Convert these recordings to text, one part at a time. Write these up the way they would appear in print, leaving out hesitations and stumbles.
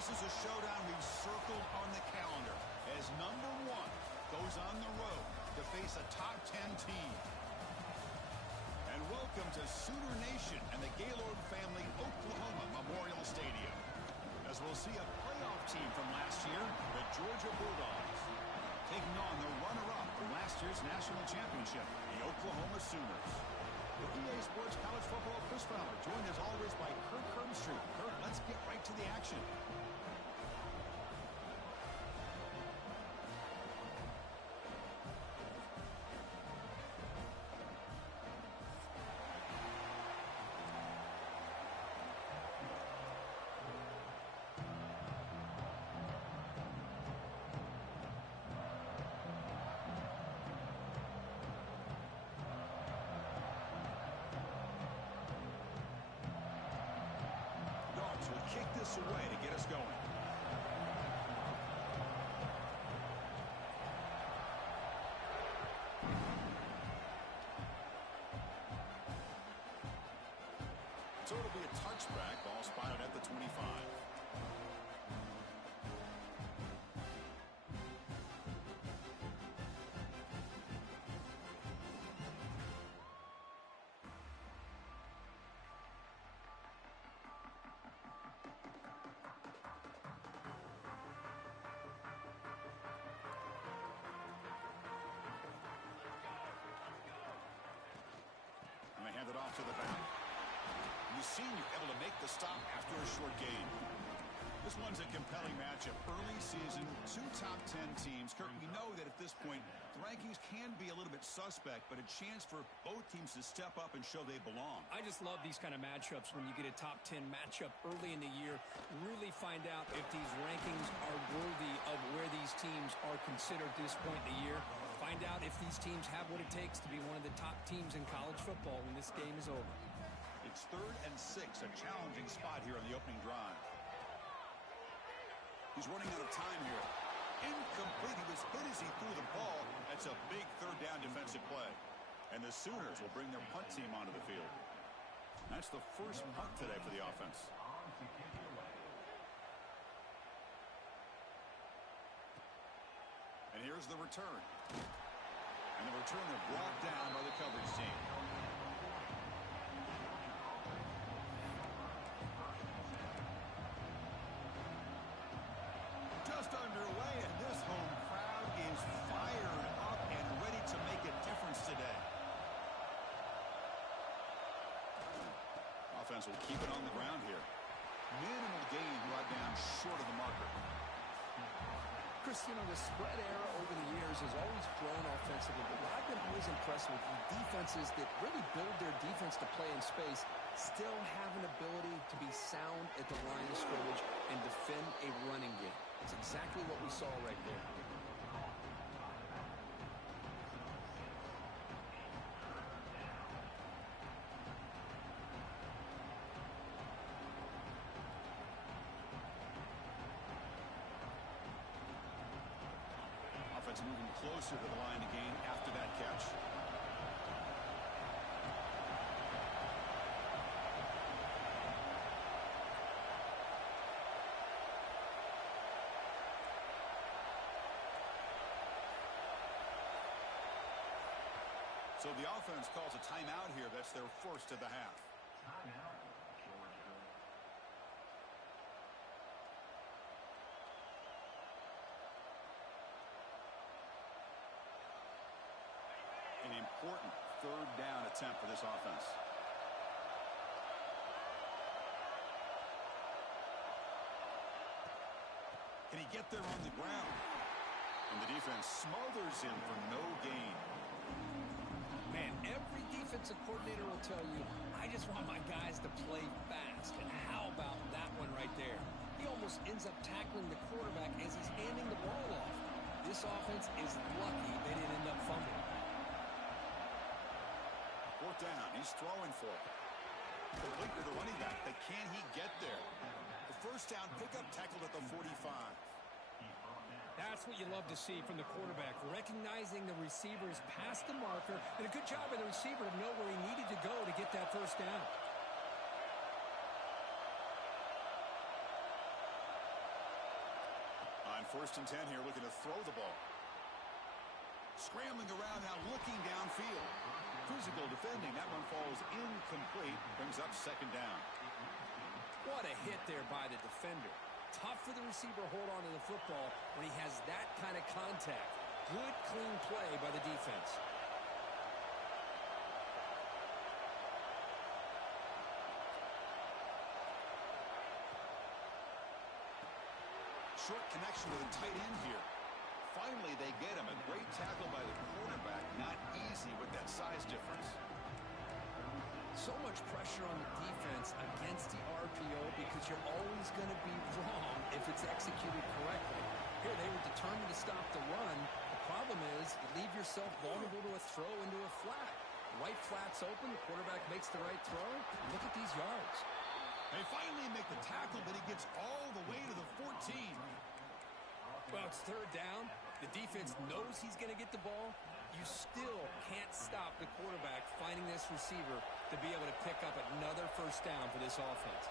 This is a showdown we've circled on the calendar as number 1 goes on the road to face a top 10 team. And welcome to Sooner Nation and the Gaylord family Oklahoma Memorial Stadium, as we'll see a playoff team from last year, the Georgia Bulldogs, taking on the runner-up from last year's national championship, the Oklahoma Sooners. For EA Sports College Football, Chris Fowler, joined as always by Kirk Herbstreit. Kirk, let's get right to the action. Kick this away to get us going. So it'll be a touchback, ball spotted at the 25. And they hand it off to the back. The senior able to make the stop after a short gain. This one's a compelling matchup. Early season, 2 top 10 teams. Kirk, we know that at this point, the rankings can be a little bit suspect, but a chance for both teams to step up and show they belong. I just love these kind of matchups when you get a top 10 matchup early in the year. Really find out if these rankings are worthy of where these teams are considered at this point in the year. Find out if these teams have what it takes to be one of the top teams in college football when this game is over. It's 3rd and 6, a challenging spot here on the opening drive. He's running out of time here. Incomplete. He was hit as he threw the ball. That's a big 3rd down defensive play. And the Sooners will bring their punt team onto the field. That's the first punt today for the offense. And here's the return. And the returner brought down by the coverage team. Just underway, and this home crowd is fired up and ready to make a difference today. Offense will keep it on the ground here. Minimal gain brought down short of the marker. Chris, you know, the spread era over the years has always grown offensively, but what I've been always impressed with the defenses that really build their defense to play in space still have an ability to be sound at the line of scrimmage and defend a running game. It's exactly what we saw right there. Offense moving closer to the line to gain after that catch. So the offense calls a timeout here. That's their first of the half. Timeout, Georgia. An important 3rd down attempt for this offense. Can he get there on the ground? And the defense smothers him for no gain. Man, every defensive coordinator will tell you, I just want my guys to play fast. And how about that one right there? He almost ends up tackling the quarterback as he's handing the ball off. This offense is lucky they didn't end up fumbling. 4th down. He's throwing for it. Complete to the running back, but can he get there? The 1st down pickup tackled at the 45. That's what you love to see from the quarterback, recognizing the receiver's past the marker, and a good job by the receiver to know where he needed to go to get that 1st down. On 1st and 10 here, looking to throw the ball. Scrambling around now, looking downfield. Physical defending. That one falls incomplete. Brings up 2nd down. What a hit there by the defender. Tough for the receiver to hold on to the football when he has that kind of contact. Good, clean play by the defense. Short connection with a tight end here. Finally, they get him. A great tackle by the quarterback. Not easy with that size difference. So much pressure on the defense against the RPO because you're always going to be wrong if it's executed correctly. Here, they were determined to stop the run. The problem is you leave yourself vulnerable to a throw into a flat. Right flat's open. The quarterback makes the right throw. Look at these yards. They finally make the tackle, but he gets all the way to the 14. Well, it's 3rd down. The defense knows he's going to get the ball. You still can't stop the quarterback finding this receiver to be able to pick up another 1st down for this offense.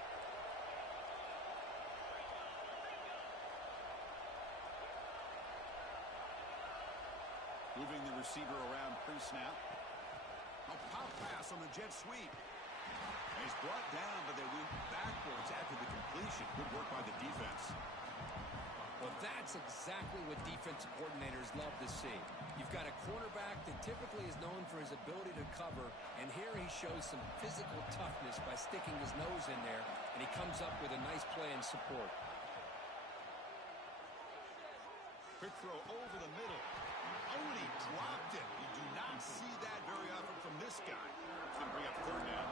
Moving the receiver around pre-snap. A pop pass on the jet sweep. And he's brought down, but they went backwards after the completion. Good work by the defense. Well, that's exactly what defensive coordinators love to see. You've got a quarterback that typically is known for his ability to cover, and here he shows some physical toughness by sticking his nose in there, and he comes up with a nice play and support. Quick throw over the middle. Oh, and he dropped it. You do not see that very often from this guy. It's going to bring up 3rd down.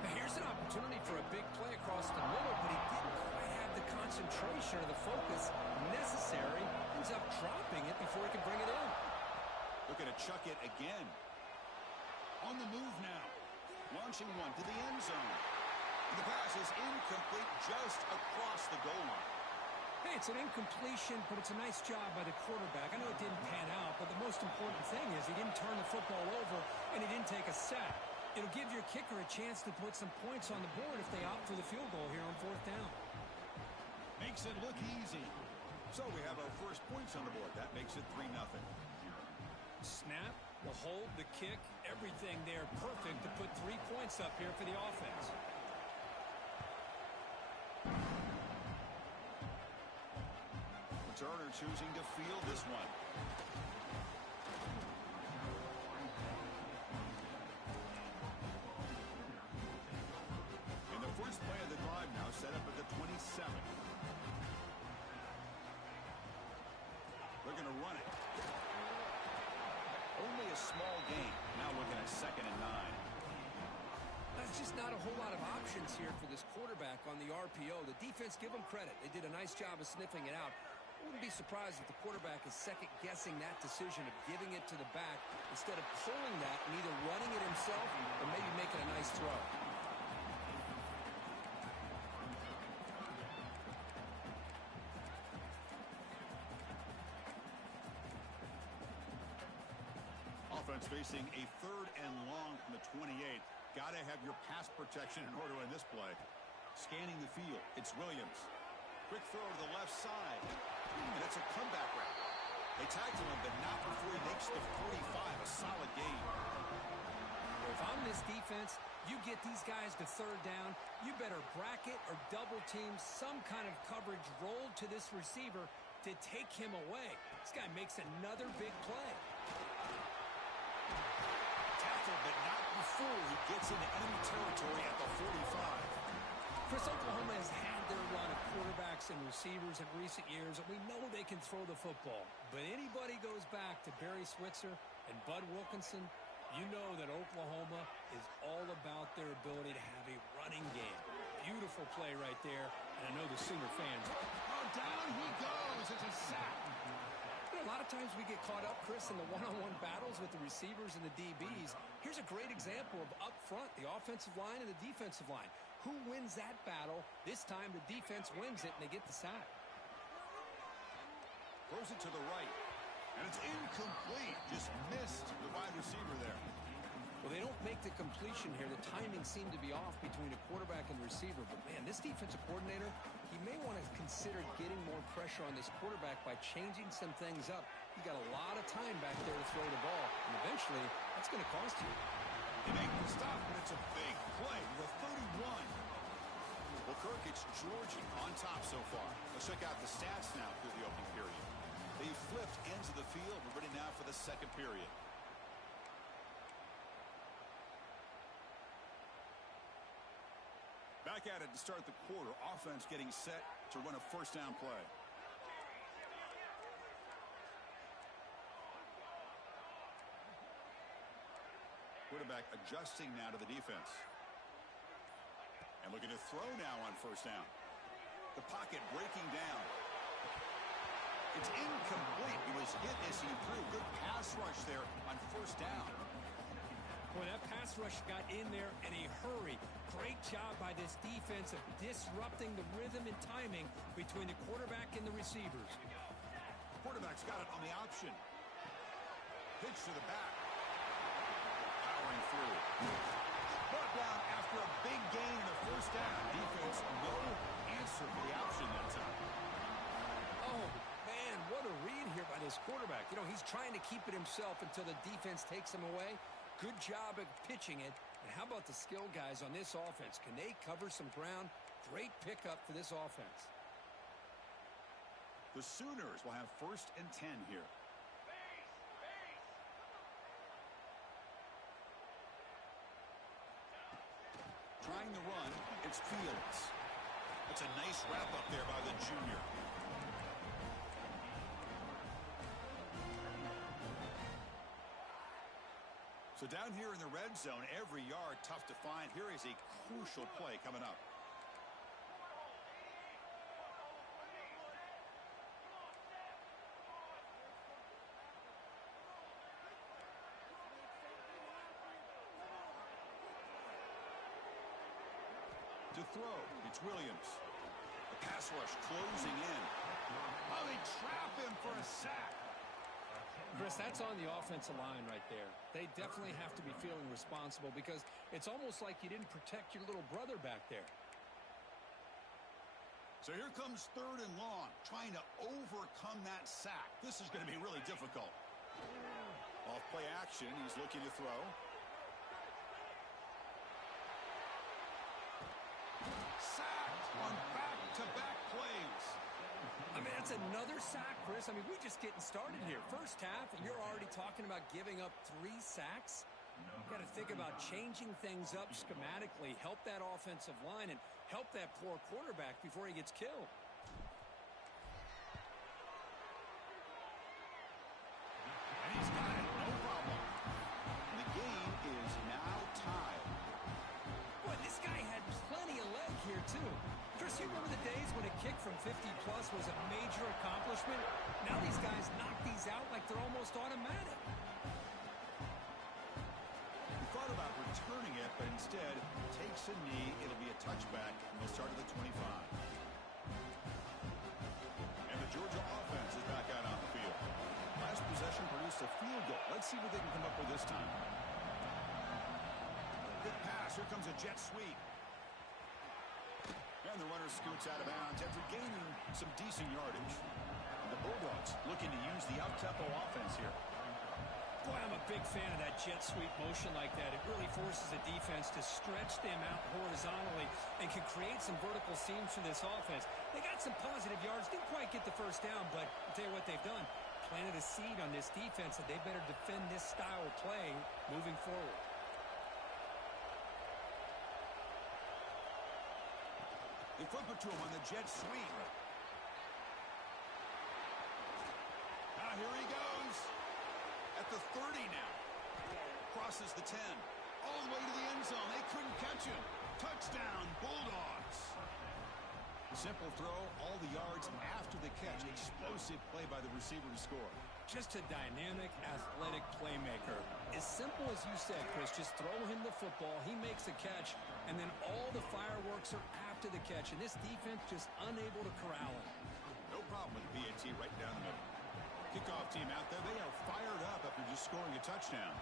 Now, here's an opportunity for a big play across the middle, but he didn't quite have the concentration or the focus necessary. Ends up dropping it before he can bring it in. Looking to chuck it again. On the move now. Launching one to the end zone. The pass is incomplete just across the goal line. Hey, it's an incompletion, but it's a nice job by the quarterback. I know it didn't pan out, but the most important thing is he didn't turn the football over and he didn't take a sack. It'll give your kicker a chance to put some points on the board if they opt for the field goal here on 4th down. Makes it look easy. So we have our first points on the board. That makes it 3-0. Snap, the hold, the kick, everything there perfect to put 3 points up here for the offense. Turner choosing to field this one. In the first play of the drive now, set up at the 27. They're going to run it. Only a small gain. Now looking at 2nd and 9. There's just not a whole lot of options here for this quarterback on the RPO. The defense, give them credit. They did a nice job of sniffing it out. I wouldn't be surprised if the quarterback is second-guessing that decision of giving it to the back instead of pulling that and either running it himself or maybe making a nice throw. Offense facing a 3rd and long from the 28. Got to have your pass protection in order in this play. Scanning the field, it's Williams. Quick throw to the left side. And it's a comeback route. They tackle him, but not before he makes the 45. A solid gain. Well, if I'm this defense, you get these guys to 3rd down, you better bracket or double team some kind of coverage roll to this receiver to take him away. This guy makes another big play. Tackle, but not before he gets into enemy territory at the 45. Chris, Oklahoma has had their run of quarterbacks and receivers in recent years, and we know they can throw the football. But anybody goes back to Barry Switzer and Bud Wilkinson, you know that Oklahoma is all about their ability to have a running game. Beautiful play right there, and I know the Sooner fans. Oh, down he goes. It's a sack. You know, a lot of times we get caught up, Chris, in the one-on-one battles with the receivers and the DBs. Here's a great example of up front, the offensive line and the defensive line. Who wins that battle? This time the defense wins it, and they get the sack. Throws it to the right. And it's incomplete. Just missed the wide receiver there. Well, they don't make the completion here. The timing seemed to be off between a quarterback and receiver. But, man, this defensive coordinator, he may want to consider getting more pressure on this quarterback by changing some things up. You got a lot of time back there to throw the ball, and eventually that's going to cost you. They make the stop, and it's a big play with 31. Well, Kirk, it's Georgia on top so far. Let's check out the stats now through the opening period. They flipped ends of the field. We're ready now for the second period. Back at it to start the quarter. Offense getting set to run a first down play. Quarterback adjusting now to the defense. And looking to throw now on first down. The pocket breaking down. It's incomplete. He was hit as he threw. Good pass rush there on first down. Boy, that pass rush got in there in a hurry. Great job by this defense of disrupting the rhythm and timing between the quarterback and the receivers. Quarterback's got it on the option. Pitch to the back. Powering through. Brought down after a big gain in the first down. Defense, no answer for the option that time. Oh, man, what a read here by this quarterback. You know, he's trying to keep it himself until the defense takes him away. Good job at pitching it. And how about the skill guys on this offense? Can they cover some ground? Great pickup for this offense. The Sooners will have 1st and 10 here. Trying the run, it's Fields. That's a nice wrap up there by the junior. So down here in the red zone, every yard tough to find. Here is a crucial play coming up. To throw, it's Williams. The pass rush closing in. Oh, they trap him for a sack. Chris, that's on the offensive line right there. They definitely have to be feeling responsible because it's almost like you didn't protect your little brother back there. So here comes 3rd and long, trying to overcome that sack. This is going to be really difficult. Off play action, he's looking to throw. Sacked on back-to-back plays. I mean, that's another sack, Chris. I mean, we're just getting started here. First half, and you're already talking about giving up 3 sacks. You've got to think about changing things up schematically, help that offensive line, and help that poor quarterback before he gets killed. And he's got it, no problem. The game is now tied. Boy, this guy had plenty of leg here, too. Chris, you remember the days when a kick from 50-plus was a major accomplishment? Now these guys knock these out like they're almost automatic. He thought about returning it, but instead takes a knee. It'll be a touchback, and they'll start at the 25. And the Georgia offense is back out on the field. Last possession produced a field goal. Let's see what they can come up with this time. Good pass. Here comes a jet sweep. And the runner scoots out of bounds after gaining some decent yardage. The Bulldogs looking to use the up-tempo offense here. Boy, I'm a big fan of that jet sweep motion like that. It really forces the defense to stretch them out horizontally and can create some vertical seams for this offense. They got some positive yards. Didn't quite get the first down, but I'll tell you what they've done. Planted a seed on this defense that they better defend this style of play moving forward. They flip it to him on the jet sweep. Now here he goes. At the 30 now. Crosses the 10. All the way to the end zone. They couldn't catch him. Touchdown, Bulldogs. Simple throw, all the yards after the catch. Explosive play by the receiver to score. Just a dynamic, athletic playmaker. As simple as you said, Chris, just throw him the football, he makes a catch, and then all the fireworks are after the catch, and this defense just unable to corral him. No problem with the PAT right down the middle. Kickoff team out there, they are fired up after just scoring a touchdown.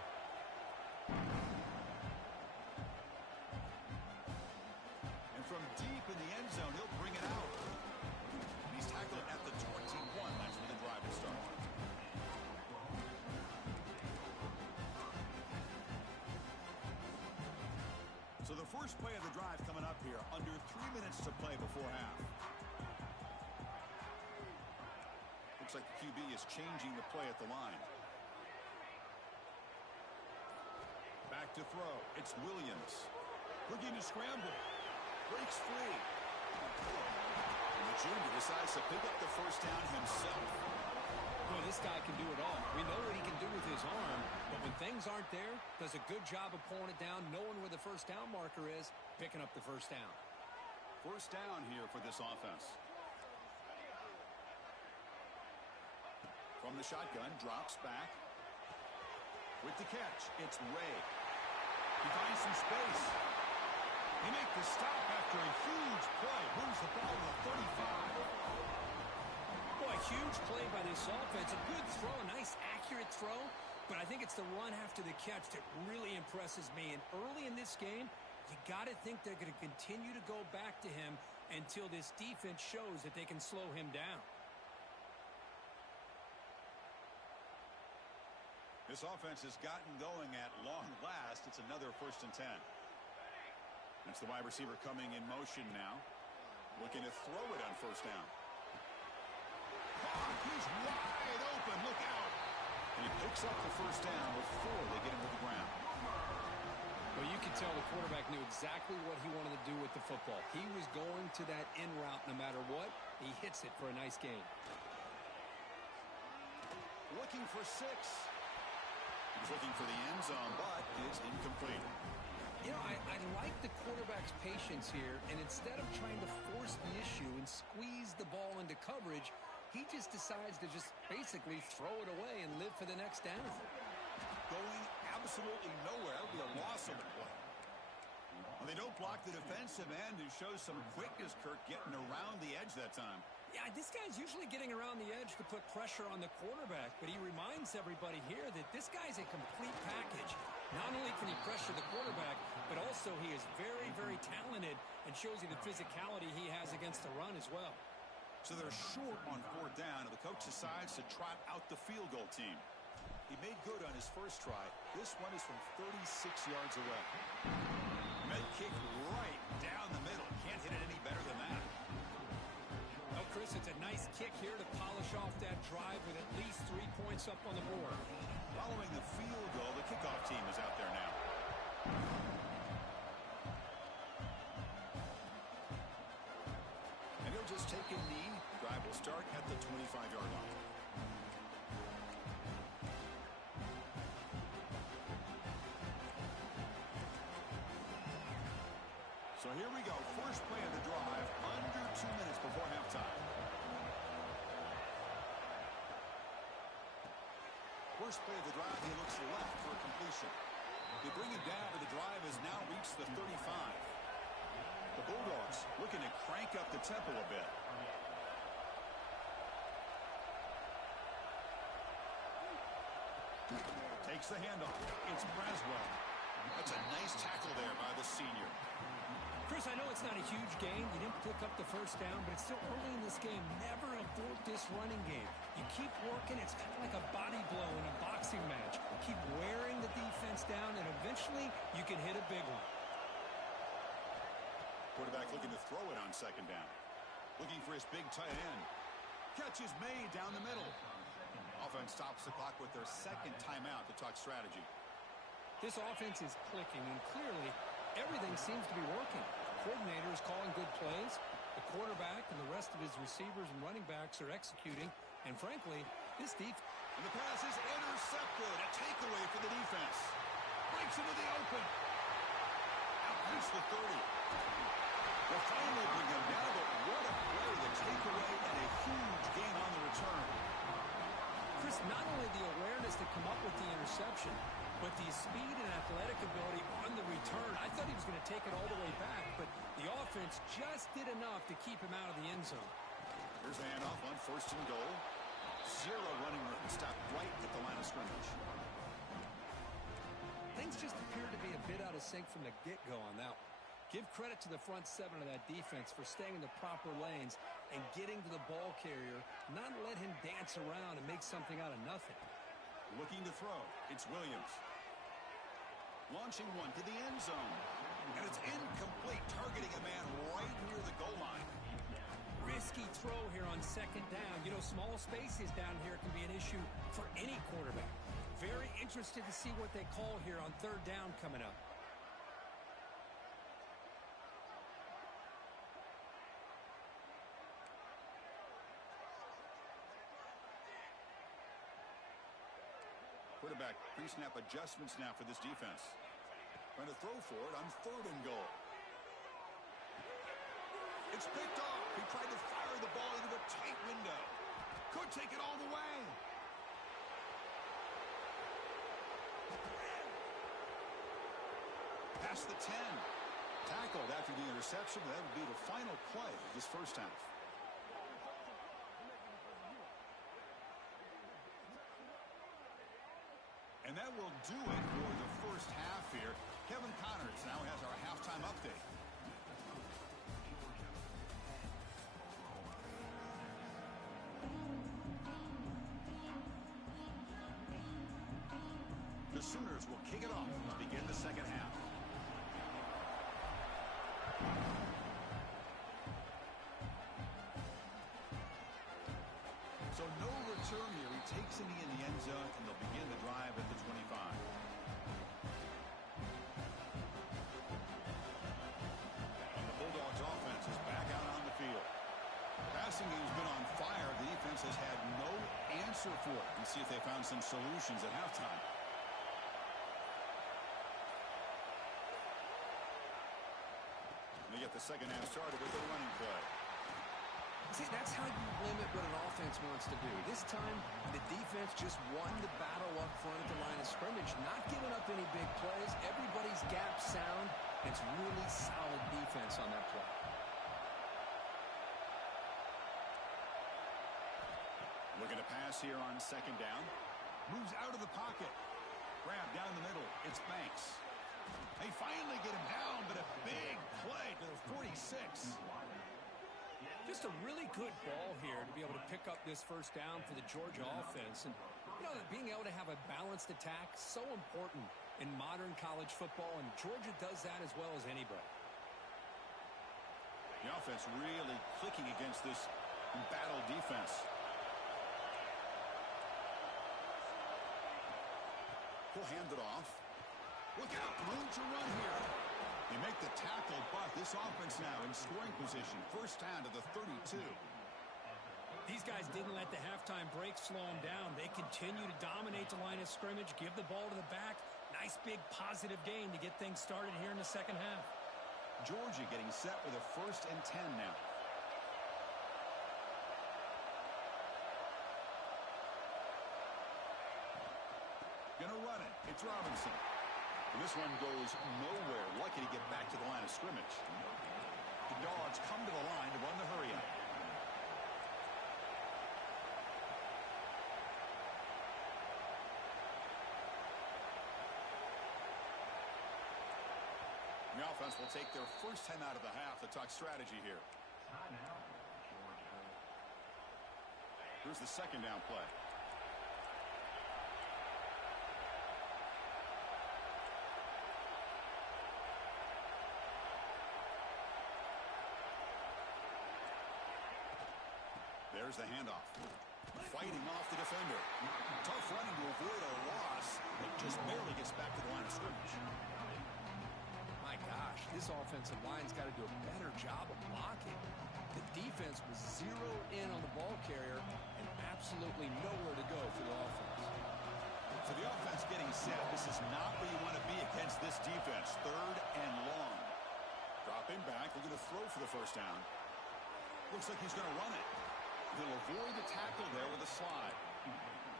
And from deep in the end zone, he'll bring it out. So the first play of the drive coming up here, under 3 minutes to play before half. Looks like the QB is changing the play at the line. Back to throw. It's Williams. Looking to scramble. Breaks free. And the junior decides to pick up the first down himself. Well, this guy can do it all. We know what he can do with his arm, but when things aren't there, does a good job of pulling it down, knowing where the first down marker is, picking up the first down. First down here for this offense. From the shotgun, drops back. With the catch, it's Ray. He finds some space. He makes the stop after a huge play. Moves the ball to the 35. Boy, huge play by this offense. A good throw, a nice accurate throw. But I think it's the run after the catch that really impresses me. And early in this game, you got to think they're going to continue to go back to him until this defense shows that they can slow him down. This offense has gotten going at long last. It's another 1st and 10. That's the wide receiver coming in motion now. Looking to throw it on first down. Oh, he's wide open. Look out. And he picks up the first down before they get him to the ground. Well, you can tell the quarterback knew exactly what he wanted to do with the football. He was going to that in route no matter what. He hits it for a nice gain. Looking for 6. He's looking for the end zone, but is incomplete. You know, I like the quarterback's patience here, and instead of trying to force the issue and squeeze the ball into coverage, he just decides to just basically throw it away and live for the next down. Going absolutely nowhere. That would be a loss of the play. Well, they don't block the defensive end, and shows some quickness, Kirk, getting around the edge that time. Yeah, this guy's usually getting around the edge to put pressure on the quarterback, but he reminds everybody here that this guy's a complete package. Not only can he pressure the quarterback, but also he is very, very talented and shows you the physicality he has against the run as well. So they're short on 4th down, and the coach decides to trot out the field goal team. He made good on his first try. This one is from 36 yards away. Med kick right down the middle. Can't hit it any better than that. Oh, Chris, it's a nice kick here to polish off that drive with at least 3 points up on the board. Following the field goal, the kickoff team is out there now. And he'll just take a knee. Drive will start at the 25-yard line. So here we go. First play of the drive, under 2 minutes before halftime. First play of the drive, he looks left for a completion. They bring it down, but the drive has now reached the 35. The Bulldogs looking to crank up the tempo a bit. Takes the handoff. It's Braswell. That's a nice tackle there by the senior. Chris, I know it's not a huge gain. You didn't pick up the first down, but it's still early in this game. Never abort this running game. You keep working. It's kind of like a body blow in a boxing match. Keep wearing the defense down, and eventually you can hit a big one. Quarterback looking to throw it on 2nd down. Looking for his big tight end. Catch is made down the middle. Offense stops the clock with their 2nd timeout to talk strategy. This offense is clicking, and clearly everything seems to be working. The coordinator is calling good plays. The quarterback and the rest of his receivers and running backs are executing. And frankly, this defense... And the pass is intercepted. A takeaway for the defense. Breaks into the open. Outreach the 30. Will finally bring him down, but what a play. The takeaway and a huge gain on the return. Chris, not only the awareness to come up with the interception, but the speed and athletic ability on the return. I thought he was going to take it all the way back, but the offense just did enough to keep him out of the end zone. Here's the handoff on 1st and goal. 0 running room. Stopped right at the line of scrimmage. Things just appear to be a bit out of sync from the get-go on that one. Give credit to the front 7 of that defense for staying in the proper lanes and getting to the ball carrier, not let him dance around and make something out of nothing. Looking to throw. It's Williams. Launching one to the end zone. And it's targeting a man right near the goal line. Risky throw here on second down. You know, small spaces down here can be an issue for any quarterback. Very interested to see what they call here on third down coming up. Quarterback pre-snap adjustments now for this defense. Trying to throw for it on third and goal. It's picked off. He tried to fire the ball into a tight window. Could take it all the way. Past the 10. Tackled after the interception. That would be the final play of this first half. And that will do it for the first half here. Kevin Connors now has our halftime update. The Sooners will kick it off to begin the second half. So no return here. He takes it in the end zone, and they'll begin the drive at the 25. And the Bulldogs offense is back out on the field. Passing game's been on fire. The defense has had no answer for it. And see if they found some solutions at halftime. They get the second half started with a running play. See, that's how you limit what an offense wants to do. This time, the defense just won the battle up front at the line of scrimmage, not giving up any big plays. Everybody's gap sound. It's really solid defense on that play. Looking to pass here on second down. Moves out of the pocket. Grab down the middle. It's Banks. They finally get him down, but a big play to the 46. Just a really good ball here to be able to pick up this first down for the Georgia offense. And, you know, being able to have a balanced attack, so important in modern college football, and Georgia does that as well as anybody. The offense really clicking against this battle defense. He'll hand it off. Look out, room to run here. They make the tackle, but this offense now in scoring position. First down to the 32. These guys didn't let the halftime break slow them down. They continue to dominate the line of scrimmage, give the ball to the back. Nice big positive gain to get things started here in the second half. Georgia getting set with a 1st and 10 now. Gonna run it. It's Robinson. And this one goes nowhere. Lucky to get back to the line of scrimmage. The Dogs come to the line to run the hurry up. The offense will take their first 10 out of the half to talk strategy here. Timeout, Georgia. Here's the second down play. There's the handoff. Fighting off the defender. Tough running to avoid a loss, but just barely gets back to the line of scrimmage. My gosh, this offensive line's got to do a better job of blocking. The defense was zero in on the ball carrier and absolutely nowhere to go for the offense. So the offense getting set. This is not where you want to be against this defense. Third and long. Dropping back, looking to throw for the first down. Looks like he's going to run it. He'll avoid the tackle there with a slide.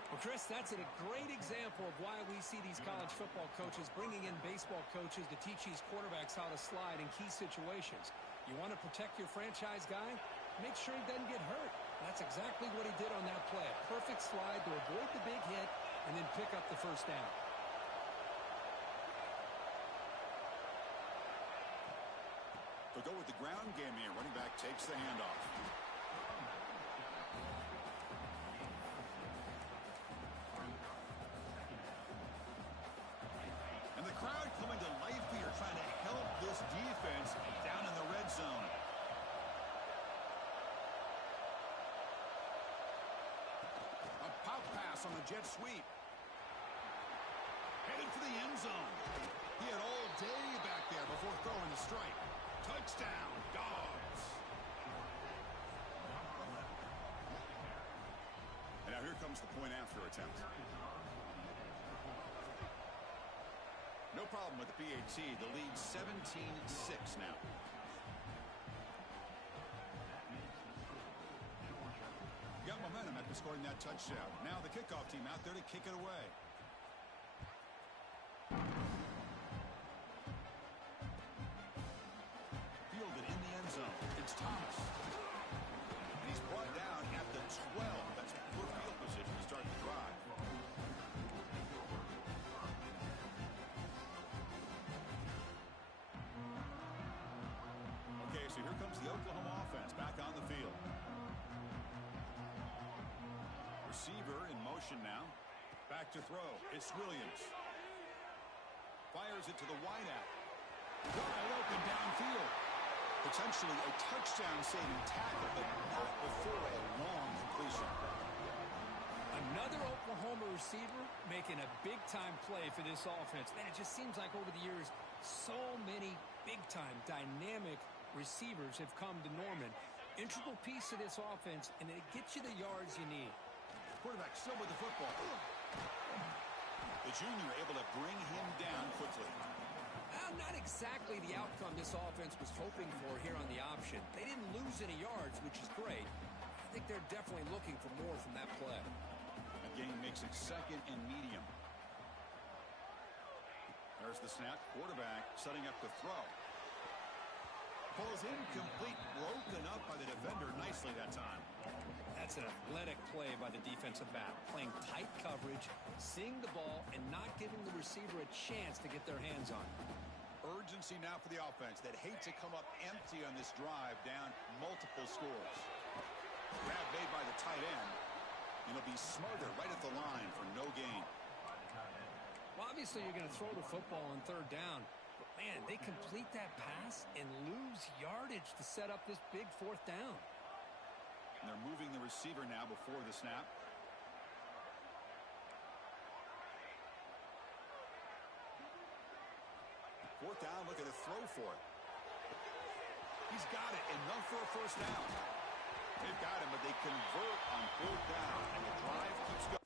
Well, Chris, that's a great example of why we see these college football coaches bringing in baseball coaches to teach these quarterbacks how to slide in key situations. You want to protect your franchise guy? Make sure he doesn't get hurt. That's exactly what he did on that play. A perfect slide to avoid the big hit and then pick up the first down. They'll go with the ground game here. Running back takes the handoff. And the crowd coming to life here, trying to help this defense down in the red pass on the jet sweep. Headed for the end zone. He had all day back there before throwing the strike. Touchdown, Dogs. And now here comes the point after attempt. No problem with the PAT. The lead 17-6 now. Got momentum after scoring that touchdown. Now the kickoff team out there to kick it away. Fielded in the end zone. It's Thomas. And he's brought down at the 12. That's poor field position to start the drive. Okay, so here comes the Oklahoma offense back on the field. Receiver in motion now. Back to throw. It's Williams. Fires it to the wideout. Wide open downfield. Potentially a touchdown-saving tackle, but not before a long completion. Another Oklahoma receiver making a big-time play for this offense. Man, it just seems like over the years, so many big-time, dynamic receivers have come to Norman. Integral piece of this offense, and it gets you the yards you need. Quarterback still with the football. The junior able to bring him down quickly. Not exactly the outcome this offense was hoping for here on the option. They didn't lose any yards, which is great. I think they're definitely looking for more from that play. A gain makes it second and medium. There's the snap. Quarterback setting up the throw. Pulls incomplete, broken up by the defender nicely that time. That's an athletic play by the defensive back, playing tight coverage, seeing the ball, and not giving the receiver a chance to get their hands on it. Urgency now for the offense that hate to come up empty on this drive, down multiple scores. Grab made by the tight end. It'll be smarter right at the line for no gain. Well, obviously you're going to throw the football on third down. But man, they complete that pass and lose yardage to set up this big fourth down. And they're moving the receiver now before the snap. Fourth down, look at a throw for it. He's got it, enough for a first down. They've got him, but they convert on fourth down, and the drive keeps going.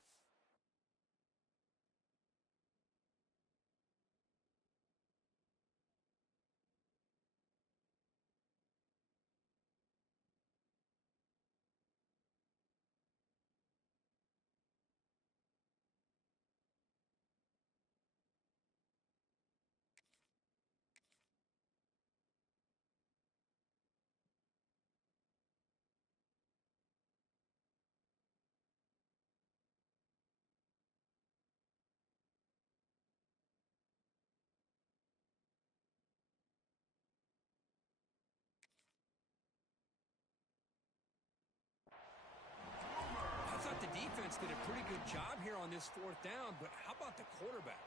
I thought the defense did a pretty good job here on this fourth down, but how about the quarterback?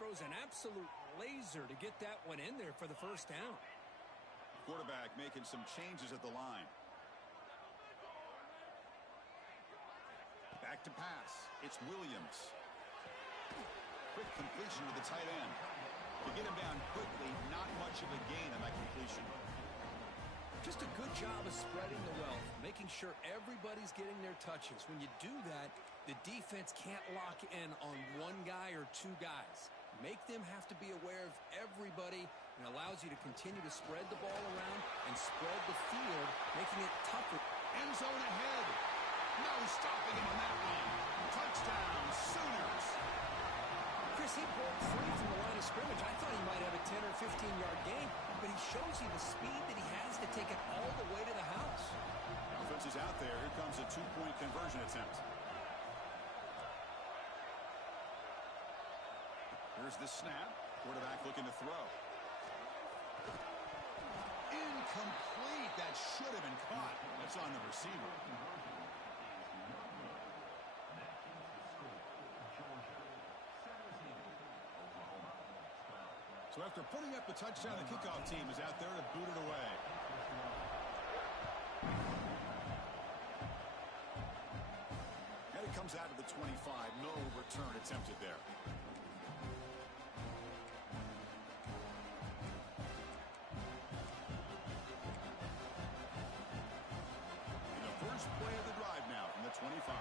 Throws an absolute laser to get that one in there for the first down. Quarterback making some changes at the line. Back to pass. It's Williams. Quick completion to the tight end. To get him down quickly, not much of a gain on that completion. Just a good job of spreading the wealth, making sure everybody's getting their touches. When you do that, the defense can't lock in on one guy or two guys. Make them have to be aware of everybody, and allows you to continue to spread the ball around and spread the field, making it tougher. End zone ahead. No stopping him on that one. Touchdown, Sooners. Chris, he broke free from the line of scrimmage. I thought he might have a 10 or 15-yard gain, but he shows you the speed that he has to take it all the way to the house. Offense is out there. Here comes a two-point conversion attempt. Here's the snap. Quarterback looking to throw. Incomplete. That should have been caught. That's on the receiver. So after putting up the touchdown, the kickoff team is out there to boot it away. Heading It comes out of the 25. No return attempted there. In the first play of the drive now from the 25.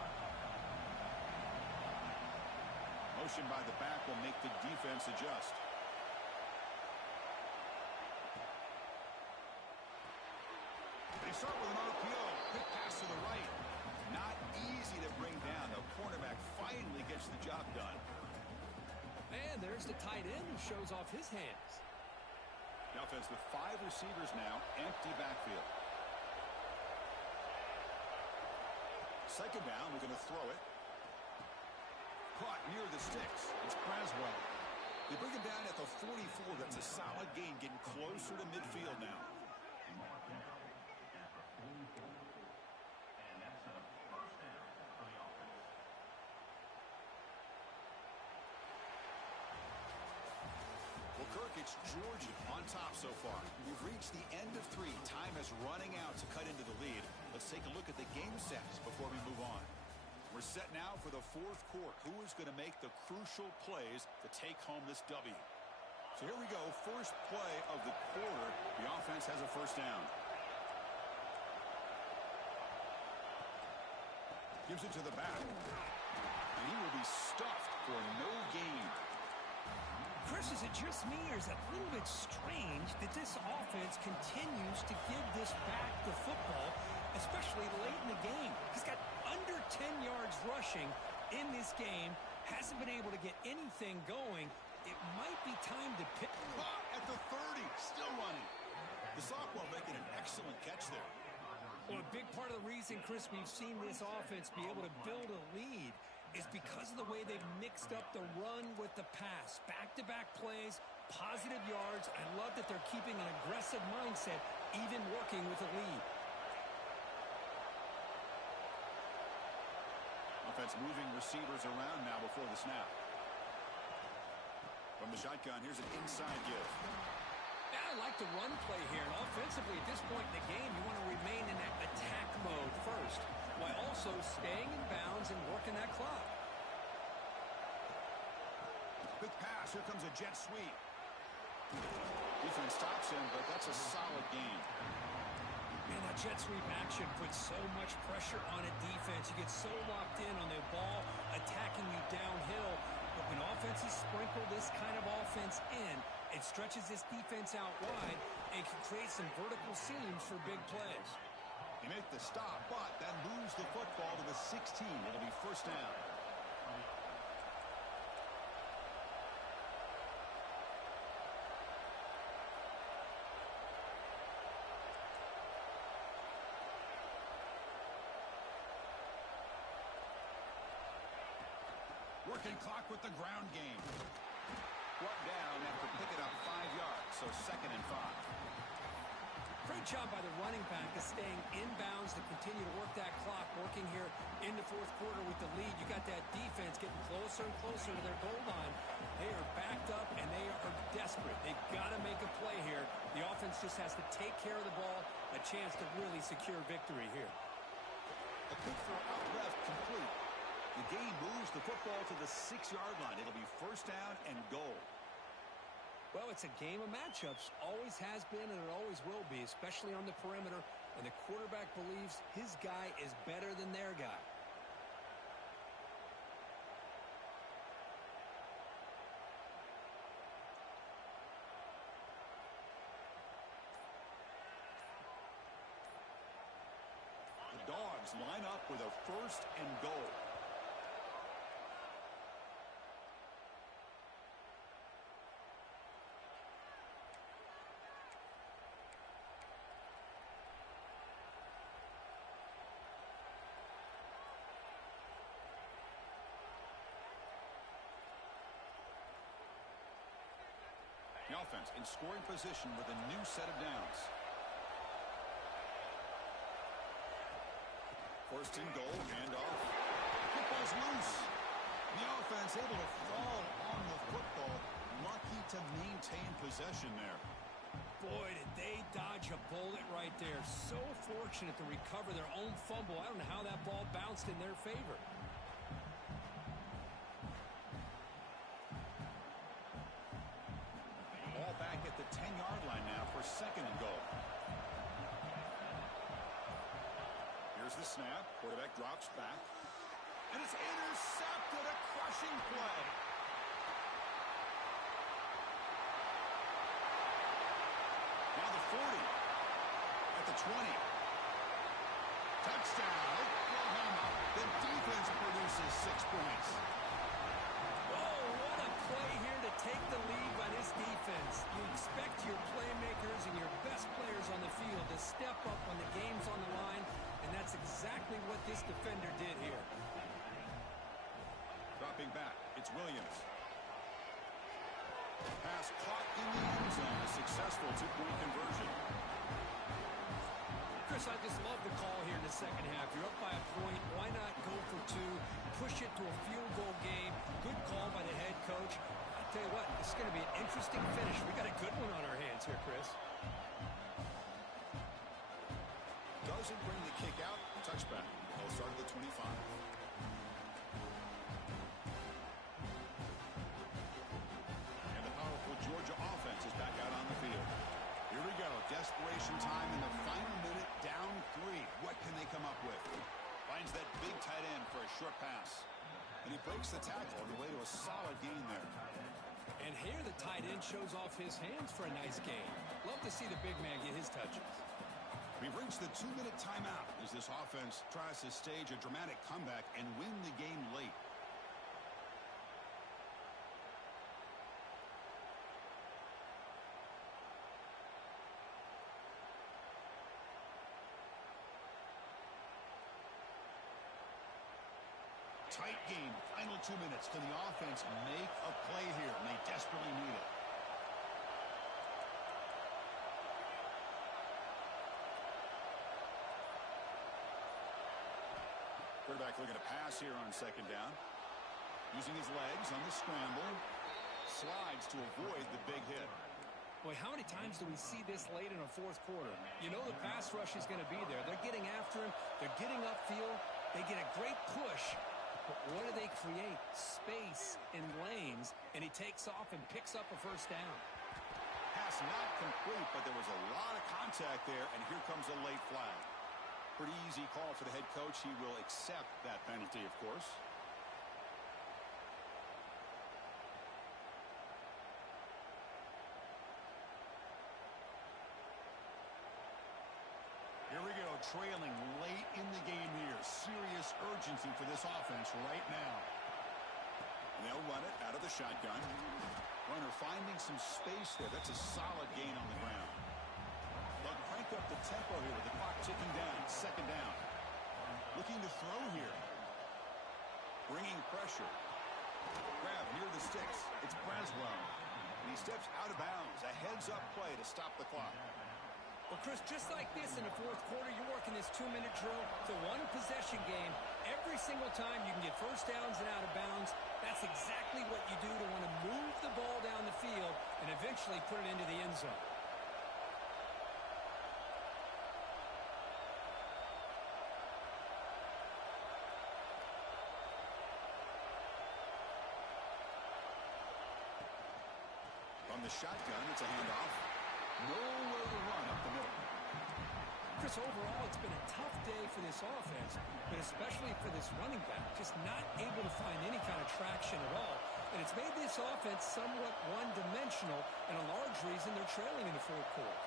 Motion by the back will make the defense adjust. They start with an RPO. Quick pass to the right. Not easy to bring down. The cornerback finally gets the job done. And there's the tight end who shows off his hands. The offense with 5 receivers now. Empty backfield. Second down. We're going to throw it. Caught near the sticks. It's Braswell. They bring him down at the 44. That's a solid gain, getting closer to midfield now. And that's a first down for the offense. Well, Kirk, it's Georgia on top so far. We've reached the end of 3. Time is running out to cut into the lead. Let's take a look at the game stats before we move on. We're set now for the 4th quarter. Who is going to make the crucial plays to take home this W? So here we go. First play of the quarter. The offense has a first down. Gives it to the back. And he will be stuffed for no gain. Chris, is it just me, or is it a little bit strange that this offense continues to give this back the football, especially late in the game? He's got under 10 yards rushing in this game, hasn't been able to get anything going. It might be time to pick. Caught at the 30, still running. The sophomore making an excellent catch there. Well, a big part of the reason, Chris, we've seen this offense be able to build a lead is because of the way they've mixed up the run with the pass. Back-to-back plays, positive yards. I love that they're keeping an aggressive mindset, even working with a lead. Offense moving receivers around now before the snap. From the shotgun, here's an inside give. Yeah, I like the run play here. And offensively, at this point in the game, you want to remain in that attack mode first, while also staying in bounds and working that clock. Big pass. Here comes a jet sweep. Defense stops him, but that's a solid gain. Man, that jet sweep action puts so much pressure on a defense. You get so locked in on the ball attacking you downhill. But when offenses sprinkle this kind of offense in, it stretches this defense out wide and can create some vertical seams for big plays. He made the stop, but that moves the football to the 16. It'll be first down. Working clock with the ground game. Brought down after picking up 5 yards, so 2nd and 5. Great job by the running back of staying inbounds to continue to work that clock, working here in the 4th quarter with the lead. You got that defense getting closer and closer to their goal line. They are backed up, and they are desperate. They've got to make a play here. The offense just has to take care of the ball, a chance to really secure victory here. A kick for out left complete. The game moves the football to the 6-yard line. It'll be first down and goal. Well, it's a game of matchups. Always has been, and it always will be, especially on the perimeter. And the quarterback believes his guy is better than their guy. The Dogs line up with a first and goal. The offense in scoring position with a new set of downs. First and goal, handoff. Football's loose. The offense able to fall on the football. Lucky to maintain possession there. Boy, did they dodge a bullet right there. So fortunate to recover their own fumble. I don't know how that ball bounced in their favor. the snap. Quarterback drops back. And it's intercepted. A crushing play. Now the 40. At the 20. Touchdown, Oklahoma. The defense produces 6 points. Oh, what a play here to take the lead by this defense. You expect your playmakers and your best players on the field to step up when the game's on the line, and that's exactly what this defender did here. Dropping back, it's Williams. Pass caught in the end zone. A successful 2-point conversion. Chris, I just love the call here in the second half. You're up by a point. Why not go for 2? Push it to a field goal game. Good call by the head coach. I'll tell you what, this is going to be an interesting finish. We got a good one on our hands here, Chris. Doesn't bring the kick out. Touchback. They'll start at the 25. And the powerful Georgia offense is back out on the field. Here we go. Desperation time in the final minute. Down 3. What can they come up with? Finds that big tight end for a short pass. And he breaks the tackle on the way to a solid gain there. And here the tight end shows off his hands for a nice gain. Love to see the big man get his touches. We've reached the 2-minute timeout as this offense tries to stage a dramatic comeback and win the game late. Tight game, final 2 minutes. Can the offense make a play here? And they desperately need it. Quarterback looking to pass here on second down. Using his legs on the scramble. Slides to avoid the big hit. Boy, how many times do we see this late in a fourth quarter? You know the pass rush is going to be there. They're getting after him. They're getting upfield. They get a great push. But what do they create? Space and lanes. And he takes off and picks up a first down. Pass not complete, but there was a lot of contact there, and here comes a late flag. Pretty easy call for the head coach. He will accept that penalty, of course. Here we go, trailing late in the game here. Serious urgency for this offense right now. They'll run it out of the shotgun. Runner finding some space there. That's a solid gain on the ground. They'll crank up the tempo here with the clock ticking down. Second down. Looking to throw here. Bringing pressure. Grab near the sticks. It's Braswell. And he steps out of bounds. A heads-up play to stop the clock. Well, Chris, just like this in the fourth quarter, you're working this 2-minute drill. It's a one-possession game. Every single time you can get first downs and out of bounds. That's exactly what you do to want to move the ball down the field and eventually put it into the end zone. From the shotgun, it's a handoff. Nowhere to run up the middle. Chris, overall, it's been a tough day for this offense, but especially for this running back, just not able to find any kind of traction at all. And it's made this offense somewhat one-dimensional, and a large reason they're trailing in the fourth quarter.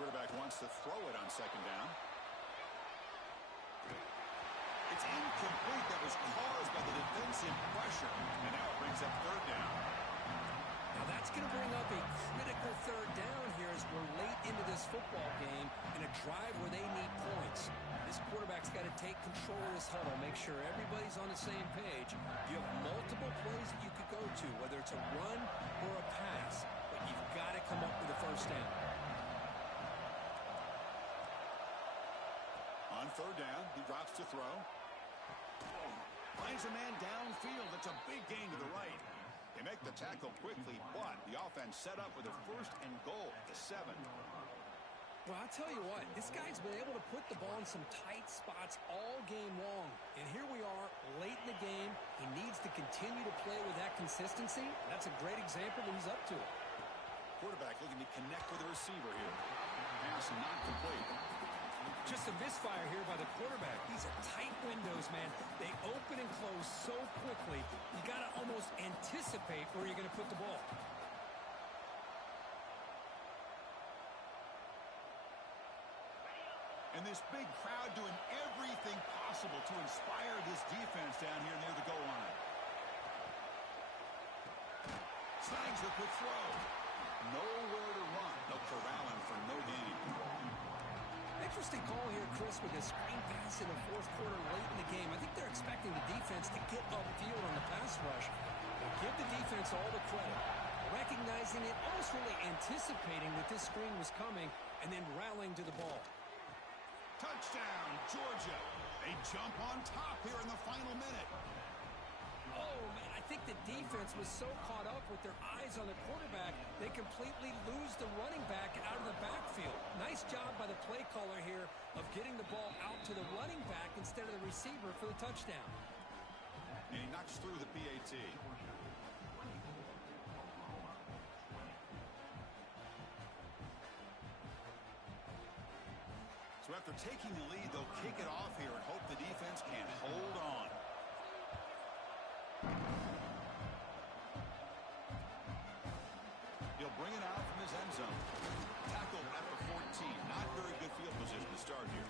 Quarterback wants to throw it on second down. It's incomplete. That was caused by the defensive pressure. And now it brings up third down. Now that's going to bring up a critical third down here as we're late into this football game in a drive where they need points. This quarterback's got to take control of this huddle, make sure everybody's on the same page. You have multiple plays that you could go to, whether it's a run or a pass, but you've got to come up with a first down. On third down, he drops to throw. Finds a man downfield. It's a big gain to the right. They make the tackle quickly, but the offense set up with a first and goal at the 7. Well, I'll tell you what, this guy's been able to put the ball in some tight spots all game long. And here we are, late in the game. He needs to continue to play with that consistency, that's a great example that he's up to it. Quarterback looking to connect with a receiver here. Pass not complete. Just a misfire here by the quarterback. These are tight windows, man. They open and close so quickly, you got to almost anticipate where you're going to put the ball. And this big crowd doing everything possible to inspire this defense down here near the goal line. Snags the quick throw. Nowhere to run. They'll corral him for no gain. Interesting call here, Chris, with this screen pass in the fourth quarter late in the game. I think they're expecting the defense to get upfield on the pass rush. But give the defense all the credit. Recognizing it, almost really anticipating that this screen was coming, and then rallying to the ball. Touchdown, Georgia. They jump on top here in the final minute. Oh, man, I think the defense was so caught up with their eyes on the quarterback, they completely lose the running back out of the backfield. Nice job by the play caller here of getting the ball out to the running back instead of the receiver for the touchdown. And he knocks through the PAT. So after taking the lead, they'll kick it off here and hope the defense can hold on. He'll bring it out from his end zone. Tackled at the 14. Not very good field position to start here.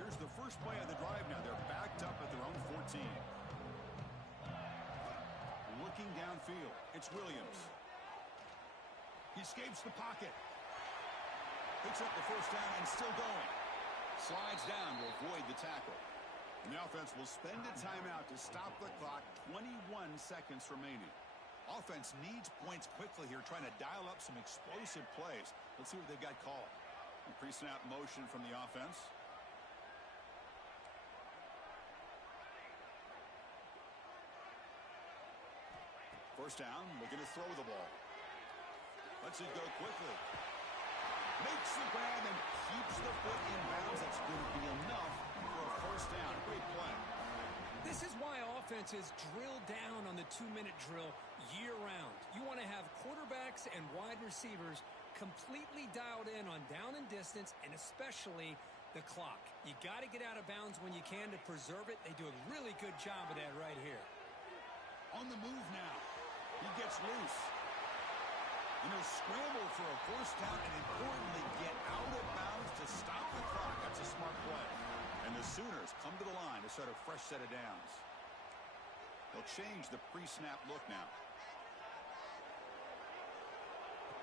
Here's the first play of the drive now. They're backed up at their own 14. Looking downfield, it's Williams. He escapes the pocket. Picks up the first down and still going. Slides down to avoid the tackle. And the offense will spend a timeout to stop the clock. 21 seconds remaining. Offense needs points quickly here, trying to dial up some explosive plays. Let's see what they've got called. Pre-snap motion from the offense. First down, looking to throw the ball. Lets it go quickly. Makes the grab and keeps the foot in bounds. That's going to be enough for a first down. Great play. This is why offenses drill down on the 2-minute drill year-round. You want to have quarterbacks and wide receivers completely dialed in on down and distance, and especially the clock. You got to get out of bounds when you can to preserve it. They do a really good job of that right here. On the move now. He gets loose. And he'll scramble for a first down and importantly get out of bounds to stop the clock. That's a smart play. And the Sooners come to the line to start a fresh set of downs. They'll change the pre-snap look now.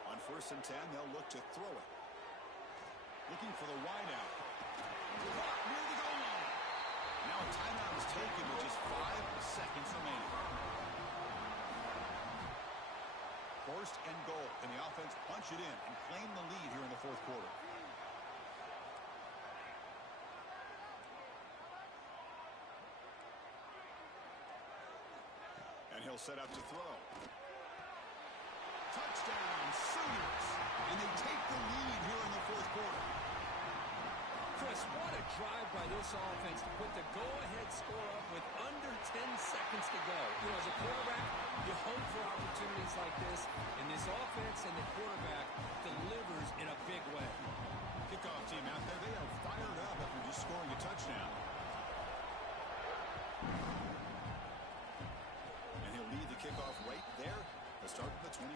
On 1st and 10, they'll look to throw it. Looking for the wideout. Caught near the goal line. Now a timeout is taken with just 5 seconds remaining. First and goal. Can the offense punch it in and claim the lead here in the fourth quarter? And he'll set up to throw. Touchdown, Sooners. And they take the lead here in the fourth quarter. Chris, what a drive by this offense to put the go-ahead score up with under 10 seconds to go. You know, as a quarterback, you hope for opportunities like this, and this offense and the quarterback delivers in a big way. Kickoff team out there, they are fired up after just scoring a touchdown. And he'll lead the kickoff right there to start at the 25.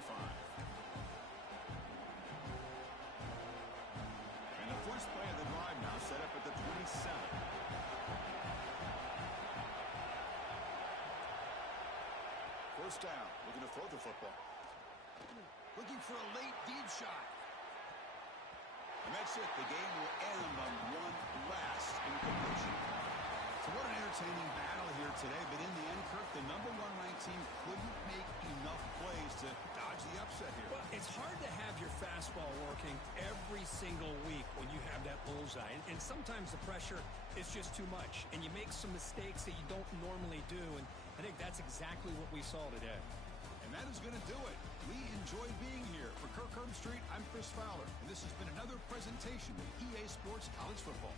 And the first play of the drive now set up at the 27. First down, looking to throw the football. Looking for a late deep shot. And that's it. The game will end on one last incompletion. So what an entertaining battle here today. But in the end, Kirk, the #1 ranked team couldn't make enough plays to dodge the upset here. Well, it's hard to have your fastball working every single week when you have that bullseye. And sometimes the pressure is just too much. And you make some mistakes that you don't normally do. And I think that's that's exactly what we saw today. And that is going to do it. We enjoyed being here. For Kirk Herbstreit, I'm Chris Fowler, and this has been another presentation of EA Sports College Football.